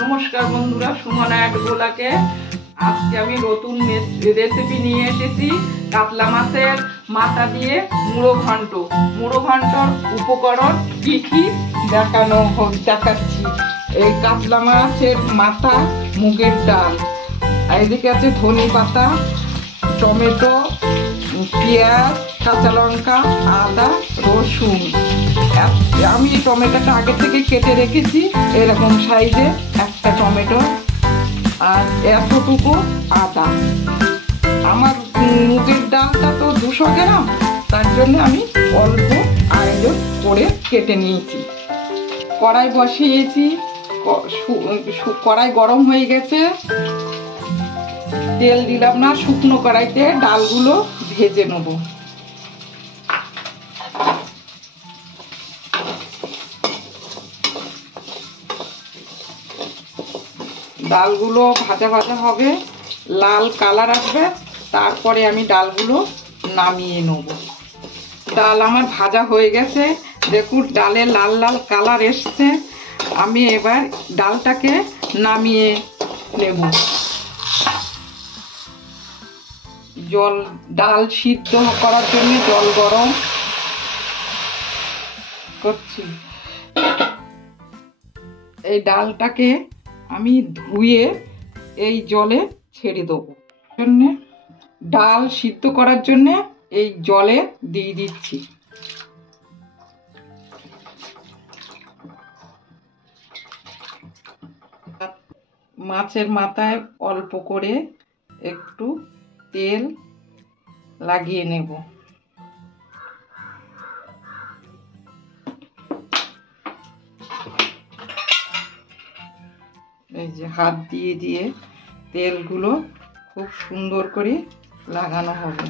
নমস্কার বন্ধুরা, সুমনা অ্যাট গোলাকে আজকে আমি নতুন রেসিপি নিয়ে এসেছি। কাতলা মাছের মাথা দিয়ে মুড়ো ঘন্ট। মুড়ো ঘন্টর উপকরণ কি কি দেখাচ্ছি। এই কাতলা মাছের মাথা, মুগের ডাল, এদিকে আছে ধনে পাতা, টমেটো, পেঁয়াজ, কাঁচা লঙ্কা, আদা, রসুন। আমি টমেটোটা আগে থেকে কেটে রেখেছি এরকম সাইজে একটা টমেটো, আর এতটুকু আদা। আমার মুগের ডালটা তো 200 গ্রাম, তার জন্য আমি অল্প আয়োজন করে কেটে নিয়েছি। কড়াই বসিয়েছি, কড়াই গরম হয়ে গেছে, তেল দিলাম না, শুকনো কড়াইতে ডালগুলো ভেজে নেব। ডালগুলো ভাজা ভাজা হবে, লাল কালার আসবে, তারপরে আমি ডালগুলো নামিয়ে নেব। ডাল আমার ভাজা হয়ে গেছে, দেখুন ডালে লাল লাল কালার এসছে। আমি এবার ডালটাকে নামিয়ে নেব। ডাল সিদ্ধ করার জন্য জল গরম করছি। এই ডালটাকে আমি ধুয়ে এই জলে ছেড়ে দেবো। ডাল সিদ্ধ করার জন্য এই জলে দিয়ে দিচ্ছি। মাছের মাথায় অল্প করে একটু তেল লাগিয়ে নেব। এই যে হাত দিয়ে দিয়ে তেলগুলো খুব সুন্দর করে লাগানো হবে।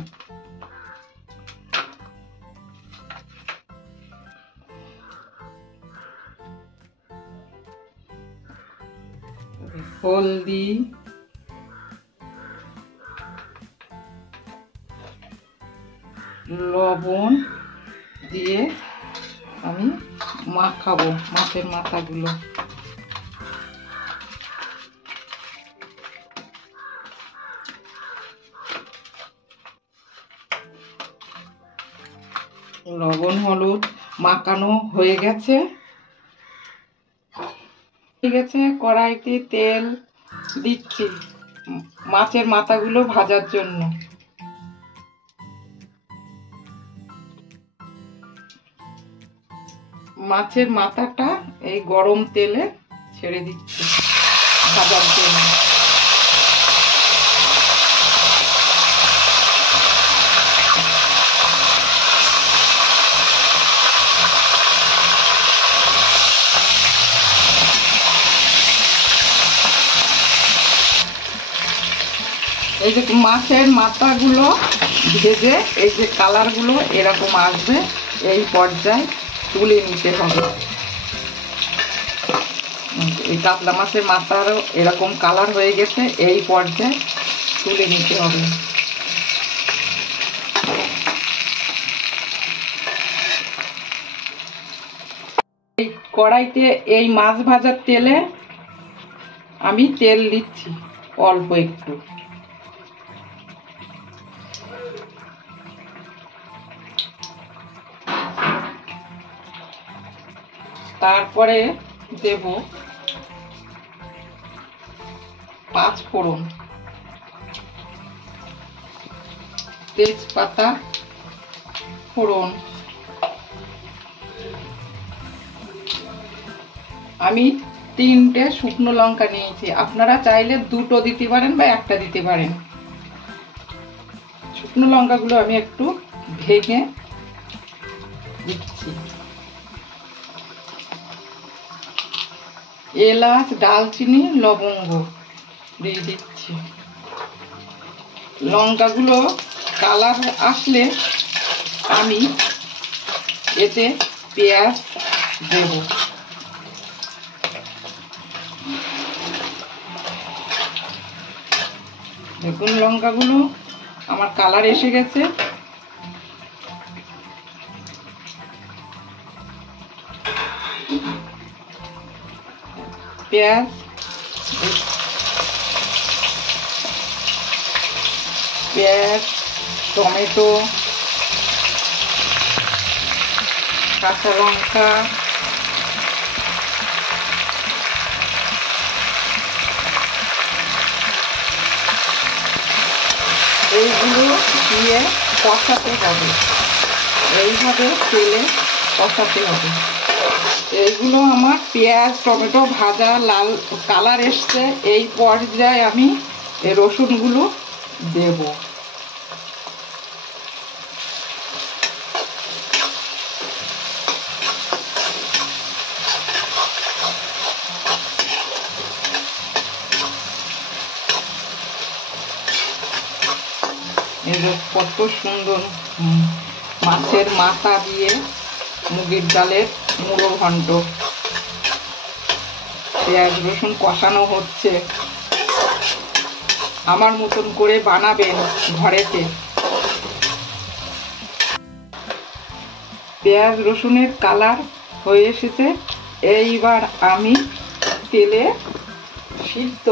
হলদি, লবণ দিয়ে আমি মাখাবো মাছের মাথাগুলো। লবণ হলুদ মাখানো হয়ে গেছে। ঠিক আছে, কড়াইতে তেল দিচ্ছি মাছের মাথাগুলো ভাজার জন্য। মাছের মাথাটা এই গরম তেলে ছেড়ে দিচ্ছি ভাজার জন্য। এই যে মাছের মাথাগুলো ভেজে এই যে কালারগুলো এরকম আসবে, এই পর্যায়ে তুলে নিতে হবে। এই কাতলা মাছের মাথারও এরকম কালার হয়ে গেছে, এই পর্যায়ে তুলে নিতে হবে। এই কড়াইতে এই মাছ ভাজার তেলে আমি তেল দিচ্ছি অল্প একটু। তারপরে দেব 5 ফোড়ন, তেজপাতা ফোড়ন। আমি 3টে শুকনো লঙ্কা নিয়েছি, আপনারা চাইলে 2টো দিতে পারেন বা 1টা দিতে পারেন। শুকনো লঙ্কাগুলো আমি একটু ভেঙে দিচ্ছি। এলাচ, দালচিনি, লবঙ্গ দিয়ে দিচ্ছি। লঙ্কাগুলো কালার আসলে আমি এতে পেঁয়াজ দেব। দেখুন লঙ্কাগুলো আমার কালার এসে গেছে। পেঁয়াজ পেঁয়াজ, টমেটো, কাঁচা লঙ্কা, এইগুলো দিয়ে কষাতে হবে, এইভাবে তেলে কষাতে হবে। এইগুলো আমার পেঁয়াজ টমেটো ভাজা লাল কালার এসছে, এই পর্যায়ে আমি এই রসুনগুলো দেব। কত সুন্দর মাছের মাথা দিয়ে মুগের ডালের মুড়ো ঘন্ট। পেঁয়াজ রসুন কষানো হচ্ছে, আমার মতন করে বানাবেন ঘরেতে। পেঁয়াজ রসুনের কালার হয়ে এসেছে, এইবার আমি তেলে সিদ্ধ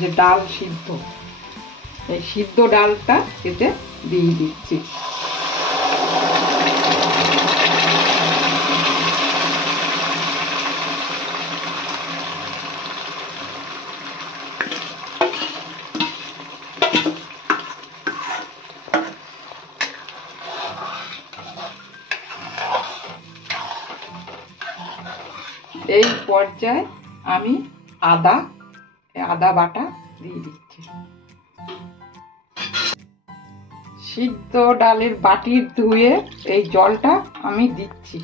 যে ডাল সিদ্ধ, এই সিদ্ধ ডালটা এতে দিয়ে দিচ্ছি। এই পর্যায়ে আমি আদা বাটা দিয়ে দিচ্ছি। সিদ্ধ ডালের বাটির ধুয়ে এই জলটা আমি দিচ্ছি।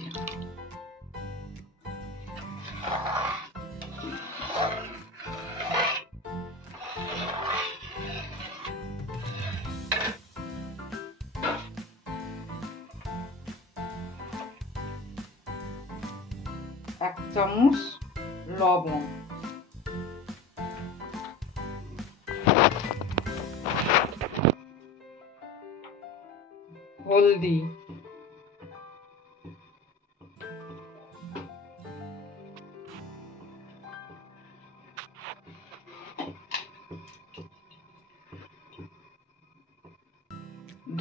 এক চামচ লবণ, হলদি,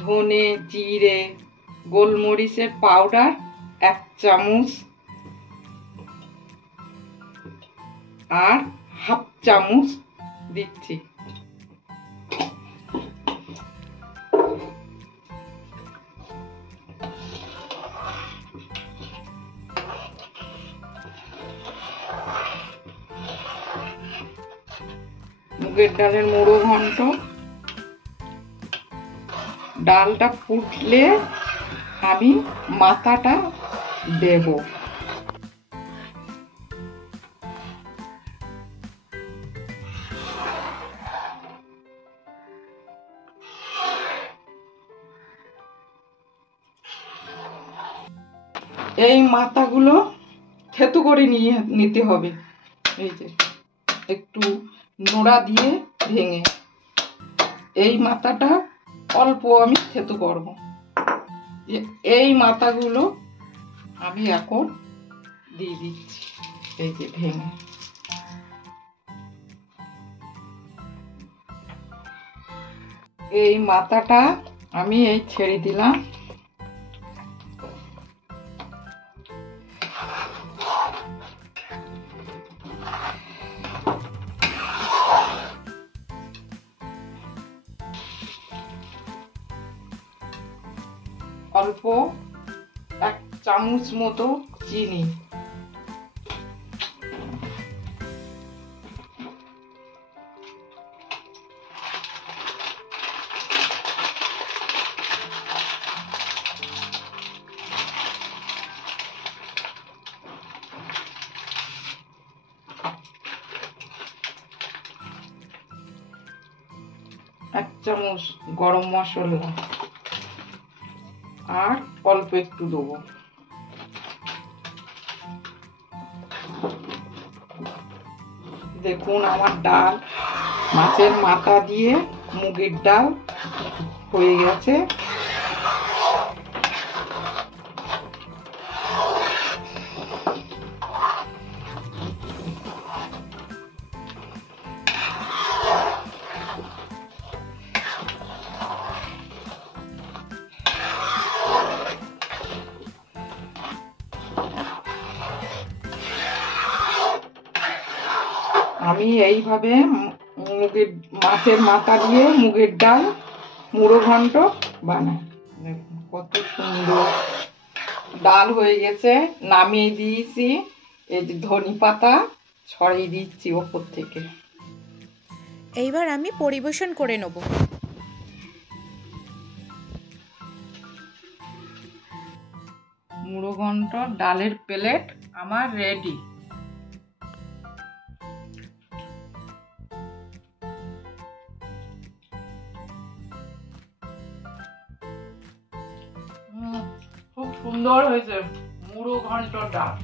ধনে জিরে গোলমরিচের পাউডার 1 চামচ আর 1/2 চামচ দিচ্ছি। মুগের ডালের মুড়ো ঘন্ট, ডালটা ফুটলে আমি মাথাটা দেব। এই মাথাগুলো থেতু করে নিতে হবে, এই যে একটু নোড়া দিয়ে ভেঙে। এই মাথাটা অল্প আমি থেতু করব। এই মাথাগুলো আমি এখন দিয়ে দিচ্ছি, এই যে ভেঙে। এই মাথাটা আমি এই ছেড়ে দিলাম। অল্প 1 চামচ মতো চিনি, এক চামচ গরম মশলা আর অল্প একটু দেবো। দেখুন আমার ডাল মাছের মাথা দিয়ে মুগের ডাল হয়ে গেছে। আমি এইভাবে মুগের মাছের মাথা দিয়ে মুগের ডাল মুড়ো ঘন্ট বানাই। দেখুন কত সুন্দর ডাল হয়ে গেছে, নামিয়ে দিয়েছি। এই যে ধনে পাতা ছড়িয়ে দিচ্ছি ওপর থেকে। এইবার আমি পরিবেশন করে নেব। মুড়ো ঘন্ট ডালের প্লেট আমার রেডি। খুব সুন্দর হয়েছে মুড়ো ঘন্ট ডাল।